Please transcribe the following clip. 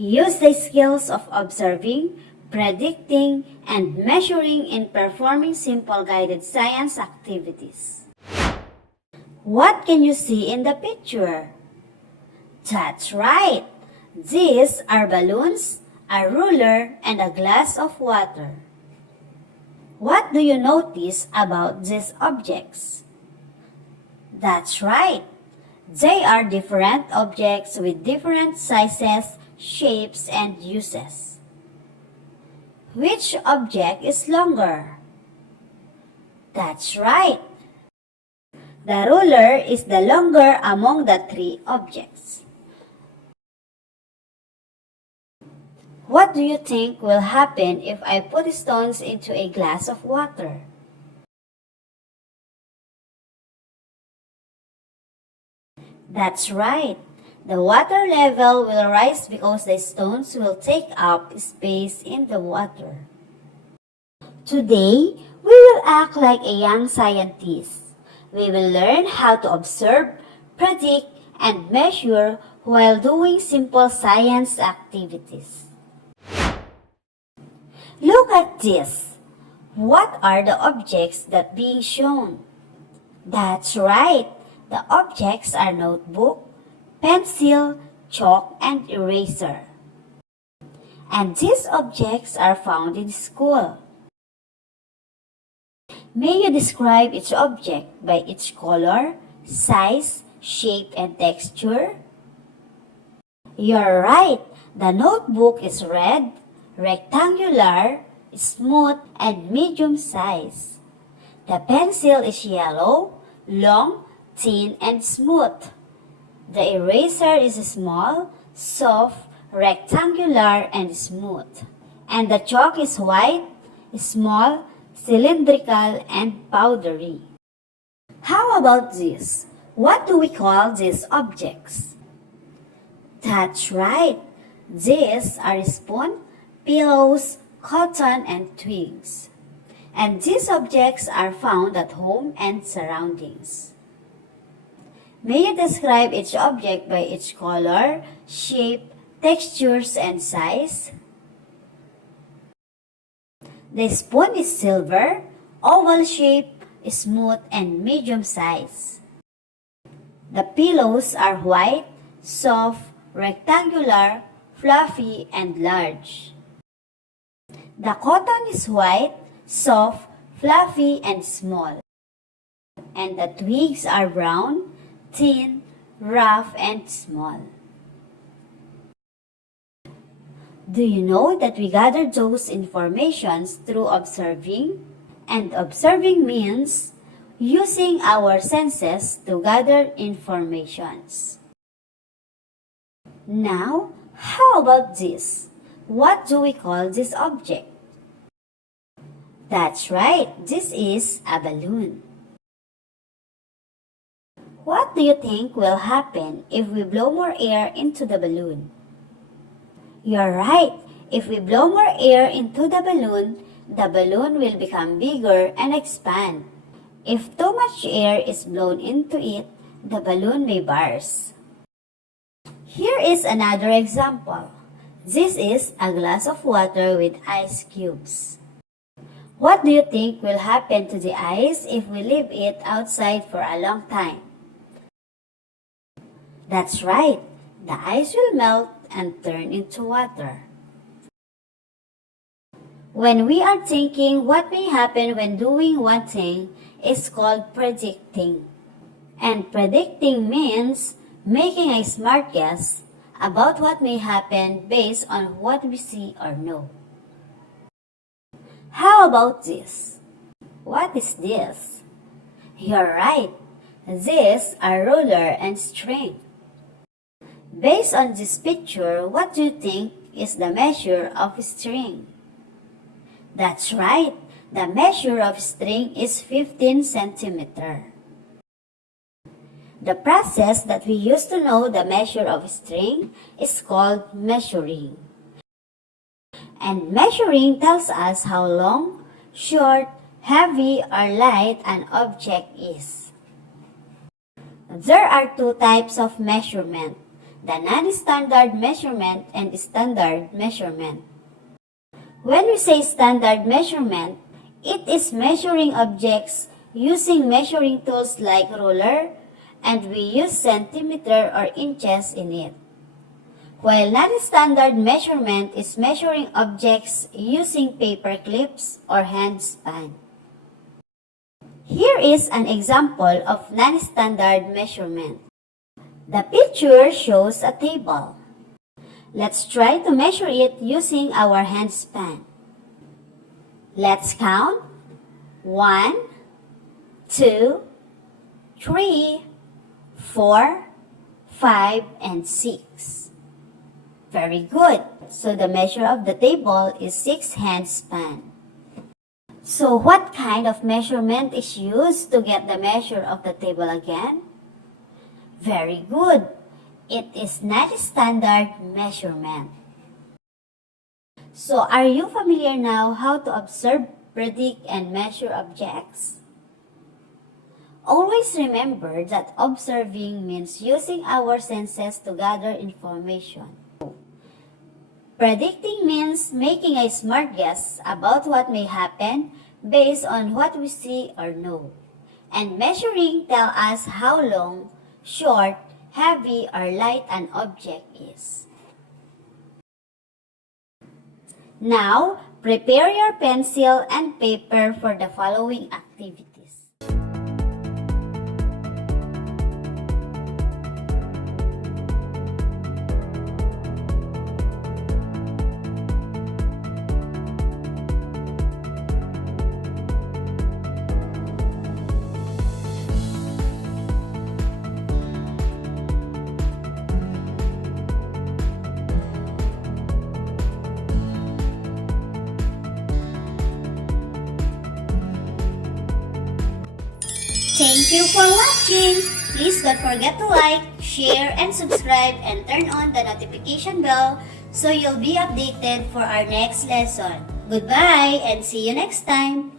Use the skills of observing, predicting, and measuring in performing simple guided science activities. What can you see in the picture? That's right! These are balloons, a ruler, and a glass of water. What do you notice about these objects? That's right! They are different objects with different sizes, shapes, and uses. Which object is longer? That's right! The ruler is the longer among the three objects. What do you think will happen if I put stones into a glass of water? That's right. The water level will rise because the stones will take up space in the water. Today, we will act like a young scientist. We will learn how to observe, predict, and measure while doing simple science activities. Look at this. What are the objects that being shown? That's right. The objects are notebook, pencil, chalk, and eraser. And these objects are found in school. May you describe each object by its color, size, shape, and texture? You're right. The notebook is red, rectangular, smooth, and medium size. The pencil is yellow, long, thin, and smooth. The eraser is small, soft, rectangular, and smooth. And the chalk is white, small, cylindrical, and powdery. How about this? What do we call these objects? That's right. These are spoon, pillows, cotton, and twigs. And these objects are found at home and surroundings. May you describe each object by its color, shape, textures, and size? The spoon is silver, oval shape, smooth, and medium size. The pillows are white, soft, rectangular, fluffy, and large. The cotton is white, soft, fluffy, and small. And the twigs are brown, thin, rough, and small. Do you know that we gather those informations through observing? And observing means using our senses to gather informations. Now, how about this? What do we call this object? That's right, this is a balloon. What do you think will happen if we blow more air into the balloon? You're right. If we blow more air into the balloon will become bigger and expand. If too much air is blown into it, the balloon may burst. Here is another example. This is a glass of water with ice cubes. What do you think will happen to the ice if we leave it outside for a long time? That's right. The ice will melt and turn into water. When we are thinking what may happen when doing one thing is called predicting. And predicting means making a smart guess about what may happen based on what we see or know. How about this? What is this? You're right. These are ruler and string. Based on this picture, what do you think is the measure of string? That's right. The measure of string is 15 centimeter. The process that we use to know the measure of string is called measuring. And measuring tells us how long, short, heavy, or light an object is. There are two types of measurement. the non-standard measurement and standard measurement. When we say standard measurement, it is measuring objects using measuring tools like ruler, and we use centimeter or inches in it. While non-standard measurement is measuring objects using paper clips or hand span. Here is an example of non-standard measurement. The picture shows a table. Let's try to measure it using our hand span. Let's count 1, 2, 3, 4, 5, and 6. Very good. So the measure of the table is 6 hand span. So what kind of measurement is used to get the measure of the table again? Very good. It is non-standard measurement. So are you familiar now how to observe, predict, and measure objects? Always remember that observing means using our senses to gather information. Predicting means making a smart guess about what may happen based on what we see or know. And measuring tells us how long, short, heavy, or light an object is. Now, prepare your pencil and paper for the following activities. Thank you for watching! Please don't forget to like, share, and subscribe and turn on the notification bell so you'll be updated for our next lesson. Goodbye and see you next time!